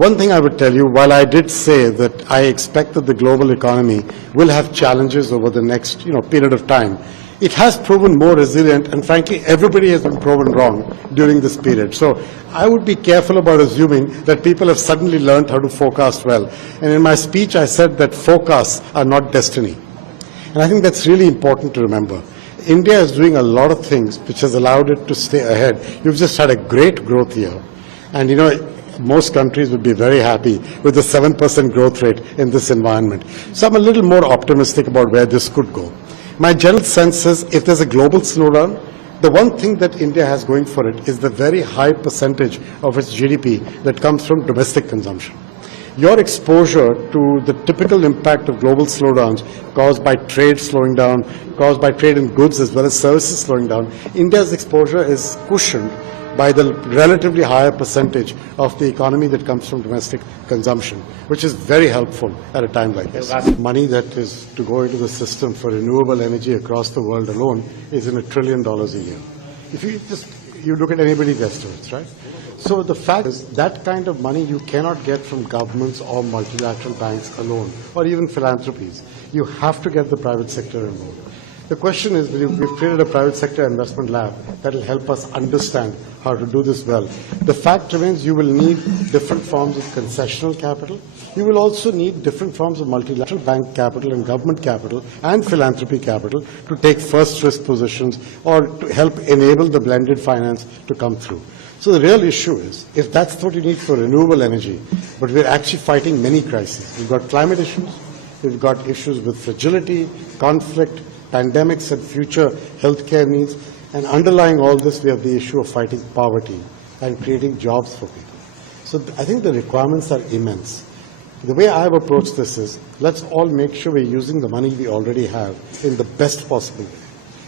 One thing I would tell you, while I did say that I expect that the global economy will have challenges over the next period of time, it has proven more resilient, and frankly, everybody has been proven wrong during this period. So I would be careful about assuming that people have suddenly learned how to forecast well. And in my speech, I said that forecasts are not destiny. And I think that's really important to remember. India is doing a lot of things which has allowed it to stay ahead. You've just had a great growth year. And most countries would be very happy with the 7% growth rate in this environment. So I'm a little more optimistic about where this could go. My general sense is if there's a global slowdown, the one thing that India has going for it is the very high percentage of its GDP that comes from domestic consumption. Your exposure to the typical impact of global slowdowns caused by trade slowing down, caused by trade in goods as well as services slowing down, India's exposure is cushioned by the relatively higher percentage of the economy that comes from domestic consumption, which is very helpful at a time like this. Money that is to go into the system for renewable energy across the world alone is in $1 trillion a year. If you look at anybody's estimates, right? So the fact is that kind of money you cannot get from governments or multilateral banks alone, or even philanthropies. You have to get the private sector involved. The question is, we've created a private sector investment lab that will help us understand how to do this well. The fact remains you will need different forms of concessional capital. You will also need different forms of multilateral bank capital and government capital and philanthropy capital to take first risk positions or to help enable the blended finance to come through. So the real issue is, if that's what you need for renewable energy, but we're actually fighting many crises. We've got climate issues, we've got issues with fragility, conflict, pandemics and future healthcare needs, and underlying all this we have the issue of fighting poverty and creating jobs for people. So I think the requirements are immense. The way I've approached this is, let's all make sure we're using the money we already have in the best possible way.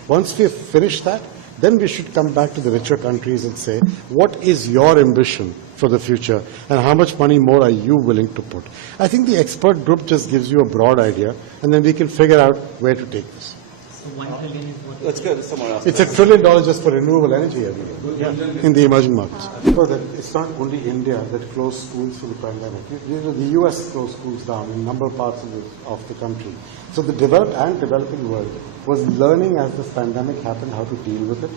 Once we've finished that, then we should come back to the richer countries and say, what is your ambition for the future and how much money more are you willing to put? I think the expert group just gives you a broad idea, and then we can figure out where to take this. So 1 trillion is what? Let's go to somewhere else. It's $1 trillion just for renewable energy every year in the emerging markets. Because it's not only India that closed schools for the pandemic. The U.S. closed schools down in a number of parts of the country. So the developed and developing world was learning as this pandemic happened how to deal with it.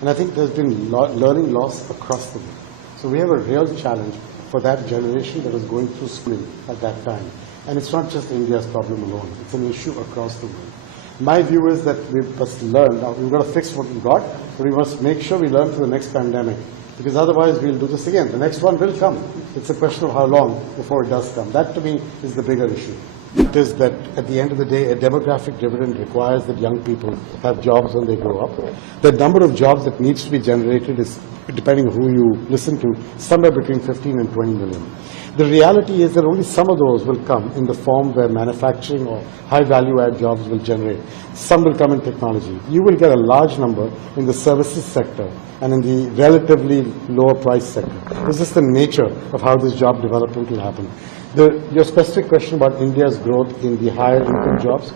And I think there's been learning loss across the world. So we have a real challenge for that generation that was going through schooling at that time. And it's not just India's problem alone. It's an issue across the world. My view is that we must learn. Now, we've got to fix what we've got, but we must make sure we learn for the next pandemic, because otherwise we'll do this again. The next one will come. It's a question of how long before it does come. That, to me, is the bigger issue. It is that, at the end of the day, a demographic dividend requires that young people have jobs when they grow up. The number of jobs that needs to be generated is, depending on who you listen to, somewhere between 15 and 20 million. The reality is that only some of those will come in the form where manufacturing or high value-add jobs will generate. Some will come in technology. You will get a large number in the services sector and in the relatively lower price sector. It's just the nature of how this job development will happen. Your specific question about India's growth in the higher income jobs,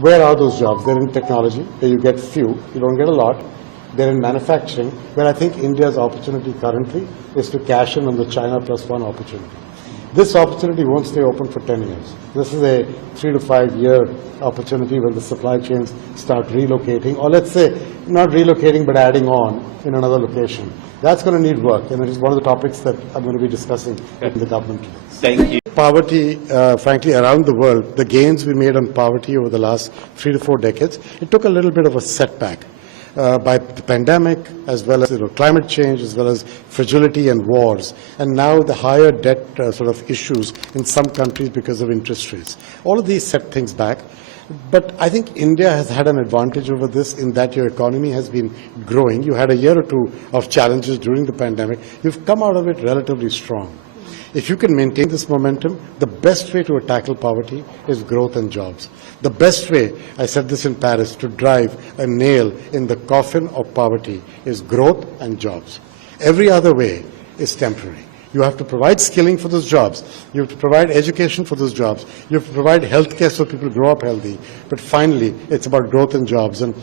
where are those jobs? They're in technology, where you get few, you don't get a lot. They're in manufacturing, where I think India's opportunity currently is to cash in on the China +1 opportunity. This opportunity won't stay open for 10 years. This is a 3 to 5 year opportunity when the supply chains start relocating, or let's say not relocating but adding on in another location. That's going to need work, and it is one of the topics that I'm going to be discussing with the government today. Thank you. Poverty, frankly, around the world, the gains we made on poverty over the last 3 to 4 decades, it took a little bit of a setback. By the pandemic, as well as climate change, as well as fragility and wars, and now the higher debt sort of issues in some countries because of interest rates. All of these set things back. But I think India has had an advantage over this in that your economy has been growing. You had a year or two of challenges during the pandemic. You've come out of it relatively strong. If you can maintain this momentum, the best way to tackle poverty is growth and jobs. The best way, I said this in Paris, to drive a nail in the coffin of poverty is growth and jobs. Every other way is temporary. You have to provide skilling for those jobs. You have to provide education for those jobs. You have to provide health care so people grow up healthy. But finally, it's about growth and jobs. And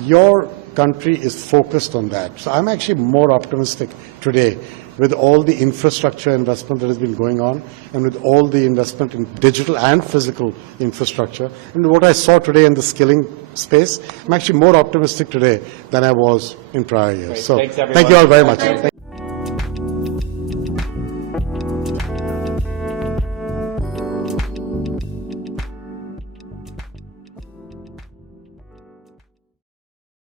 your country is focused on that. So I'm actually more optimistic today with all the infrastructure investment that has been going on, and with all the investment in digital and physical infrastructure, and what I saw today in the skilling space, I'm actually more optimistic today than I was in prior years. Great. So Thanks, everyone. thank you all very much.